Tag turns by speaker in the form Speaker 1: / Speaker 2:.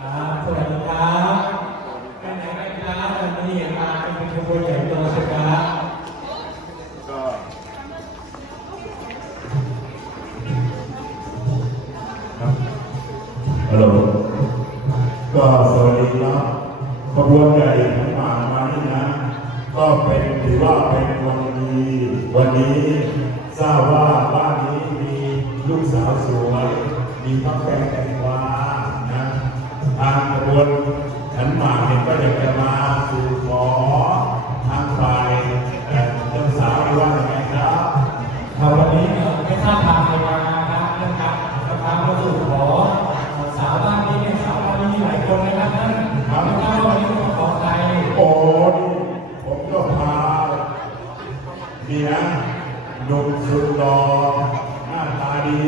Speaker 1: สวัสดีครับไปไหนไปครับวันนี้มาเป็นขบวใหญ่โตสุดก็ฮัลโหลก็สวัสดีครับขบวใหญ่มานี่นะ ก็เป็นถือว่าเป็นวันดีวันนี้ทราบว่าบ้านนี้มีลูกสาวสวยมีพักแฟนแต่งง ก็อยากจะมาสู่ขอทางฝ่ายเอ่เจ้าสาวว่าอย่างไรครับ
Speaker 2: ครับวันนี้เนี่ยไม่ทราบทางใครมานะครับเนื่องจากเราทำมาสู่ขอสาวบ้านนี้เนี่ยสาวบ้านนี้มีหลายคนนะครับท่านไม่ทราบว่าวันนี้ขอใคร
Speaker 1: โอ้นี่ผมก็พาเนี่นะหนุ่มสุดหล่อหน้าตาดี